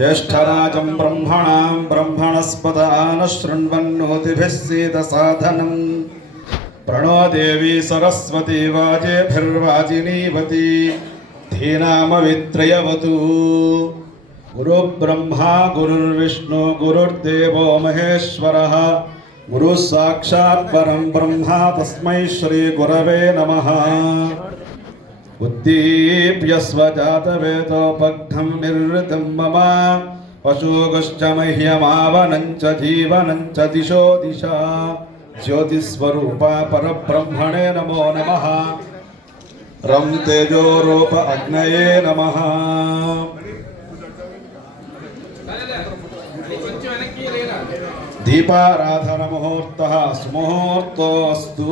ज्येष्ठराजं ब्रह्मणां ब्रह्मणस्पदान शृण्वन्नोतिभिः सीदसाधनं प्रणो देवी सरस्वती वाजेभिर्वाजिनीवती धीनामवित्रयवतु। गुरुब्रह्मा गुरुर्विष्णु गुरुर्देवो महेश्वरः गुरुः साक्षात् परं ब्रह्म तस्मै श्री गुरवे नमः। उद्दीप्य स्वजातवेदोपग्धं निर्वृतं मम पशुगश्च मह्यमावनं च जीवनं च दिशो दिशा ज्योतिस्वरूपा परब्रह्मणे नमो नमः। रं तेजोरूप अग्नये नमः। दीपाराधन मुहूर्तः सुमुहूर्तोऽस्तु।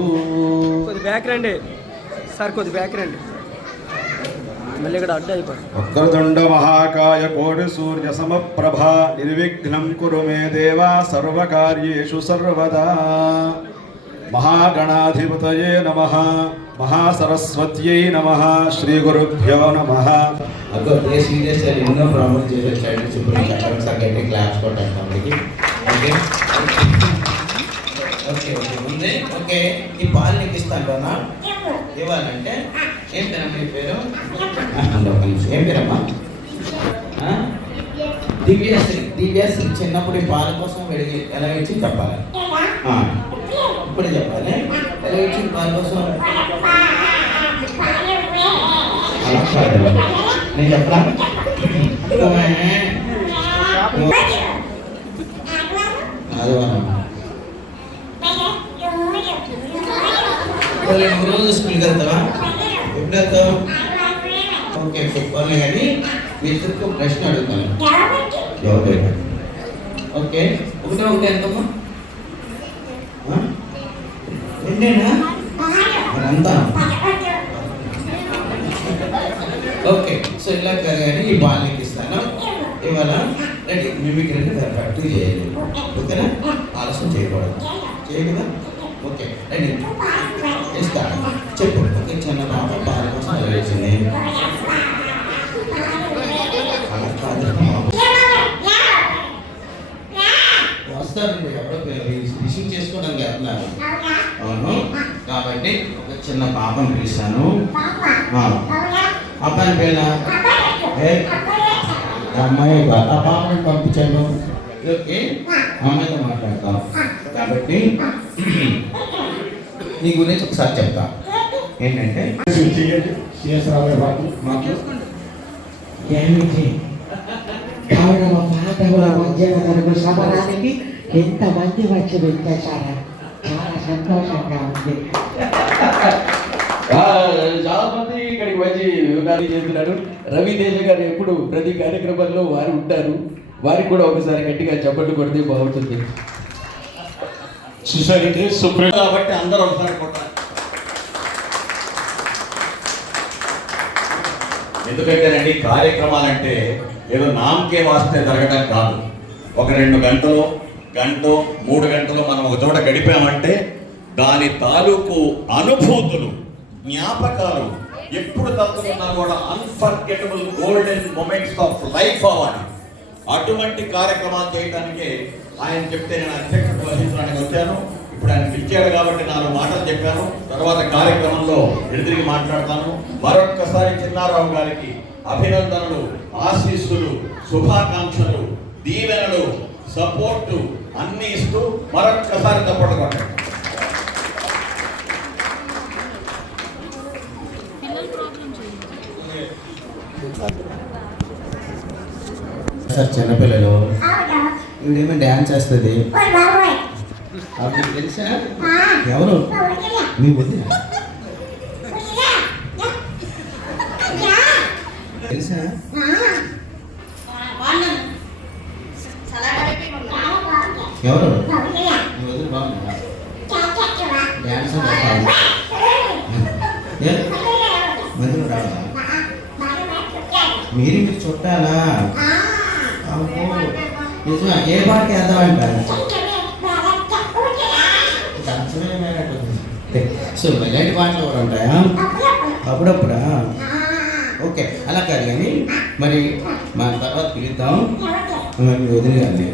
वक्रतुंड महाकाय कोटि सूर्य समप्रभा निर्विघ्नं कुरु मे देवा सर्वकार्येषु सर्वदा। महागणाधिपतये नमः महासरस्वत्यै नमः श्री गुरुभ्यो नमः। आपको प्ले सीरियस है इन्नो प्रॉब्लम जैसे साइड से पूरी चैप्टर सा कहते क्लास को टाइम हमने ओके ఓకే ఓకే ఉంది ఓకే ఈ పాలు నీకు ఇస్తాను కదా ఇవ్వాలంటే ఏం పేరమ్మా మీ పేరు ఏం పేరమ్మా దివ్యశ్రీ చిన్నప్పుడు ఈ పాల కోసం వెడిగి ఎలా ఇచ్చి చెప్పాలి ఇప్పుడు చెప్పాలి ఎలా ఇచ్చి పాల కోసం నేను చెప్పరా రోజు స్కూల్కి వెళ్తావా ఎప్పుడు వెళ్తావు ఓకే చెప్పాలి కానీ మీ ఇద్దరికి ఒక ప్రశ్న అడుగుతాను ఓకే ఒకటే ఒకటే ఎంతమ్మా రెండేనా అంతా ఓకే సో ఇలా కానీ ఈ బాల్యకి ఇస్తాను ఇవాళ రెడీ మిమిక్ రెండు పర్ఫెక్ట్గా చేయాలి ఓకేనా ఆలస్యం చేయకూడదు చేయకదా ఓకే రెడీ ఇస్తాను చెప్పు ఓకే చిన్న పాప బాల కోసం వేసింది వస్తారండి ఎవరో రిసీవ్ చేసుకోవడానికి వెళ్తున్నారు అవును కాబట్టి ఒక చిన్న పాపను పిలిచాను అబ్బాయి పేరు అమ్మాయి ఆ పాపని పంపించాను ఓకే అమ్మాయితో మాట్లాడతాం కాబట్టి నీ గురించి ఒకసారి చెప్తా ఏంటంటే మాకు సమరానికి ఎంతమంది వచ్చి పెట్టేశారా చాలా సంతోషంగా ఉంది. చాలా మంది ఇక్కడికి వచ్చి యోగాలు చేస్తున్నారు. రవితేజ గారు ఎప్పుడు ప్రతి కార్యక్రమంలో వారు ఉంటారు. వారికి కూడా ఒకసారి గట్టిగా చప్పట్లు కొడితే బాగుంటుంది. చూసారంటే సుప్రీం కాబట్టి అందరూ ఒకసారి కొట్టాలి. ఎందుకంటేనండి కార్యక్రమాలంటే ఏదో నామకే వాస్తే జరగడం కాదు. ఒక 2 గంటలు 3 గంటలు మనం ఒక చోట గడిపామంటే దాని తాలూకు అనుభూతులు జ్ఞాపకాలు ఎప్పుడు తప్పుకున్నా కూడా unforgettable golden moments of life అవ్వాలి. అటువంటి కార్యక్రమాలు చేయడానికే ఆయన చెప్తే నేను అధ్యక్షత వహించడానికి వచ్చాను. ఇప్పుడు ఆయన పిలిచాడు కాబట్టి 4 మాటలు చెప్పాను. తర్వాత కార్యక్రమంలో ఎదురికి మాట్లాడతాను. మరొక్కసారి చిన్నారావు గారికి అభినందనలు, ఆశీస్సులు, శుభాకాంక్షలు, దీవెనలు, సపోర్టు అన్ని ఇస్తూ మరొక్కసారి తప్పకుండా కొట్టండి. సార్ చిన్నపిల్లలు ఇవిడేమో డ్యాన్స్ చేస్తుంది తెలుసా? ఎవరు మీ వద్దు తెలుసా? ఎవరు మీ వద్దు బాగుందా డ్యాన్స్ మందులు రావా మీరు చుట్టాలా? నిజమా? ఏ పాటకి వేద్దామంటారు? సో ఇలాంటి పాటలు కూడా ఉంటాయా? అప్పుడప్పుడా ఓకే అలా కాదు కానీ మరి మన తర్వాత పిలుద్దాం మరి వదిలేయాలి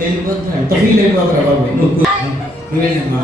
వెళ్ళిపోతా ఎంత ఫీల్ అయిపోతారా బాబు నువ్వు వెళ్ళమ్మా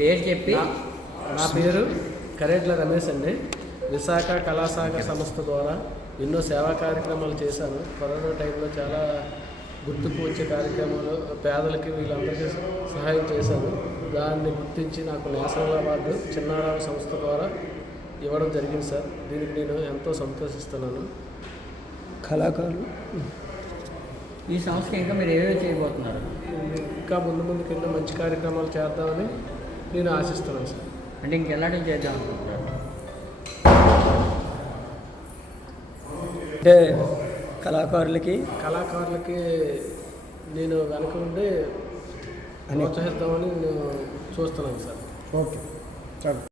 పేరు చెప్పి. నా పేరు కరేట్ల రమేష్ అండి. విశాఖ కళాశాఖ సంస్థ ద్వారా ఎన్నో సేవా కార్యక్రమాలు చేశాను. కరోనా టైంలో చాలా గుర్తుకు వచ్చే కార్యక్రమాలు పేదలకి వీళ్ళందరికీ సహాయం చేశాను. దాన్ని గుర్తించి నాకు నేషనల్ అవార్డు చిన్నారావు సంస్థ ద్వారా ఇవ్వడం జరిగింది సార్. దీనికి నేను ఎంతో సంతోషిస్తున్నాను. కళాకారులు ఈ సంస్థకి ఇంకా మీరు ఏవేవి చేయబోతున్నారు? ఇంకా ముందుకు ఎన్నో మంచి కార్యక్రమాలు చేద్దామని నేను ఆశిస్తున్నాను సార్. అంటే ఇంకెలాంటివి చేద్దాం అనుకుంటున్నారు? అంటే కళాకారులకి నేను వెనక ఉండి ప్రోత్సహిద్దామని నేను చూస్తున్నాను సార్. ఓకే, చాలు.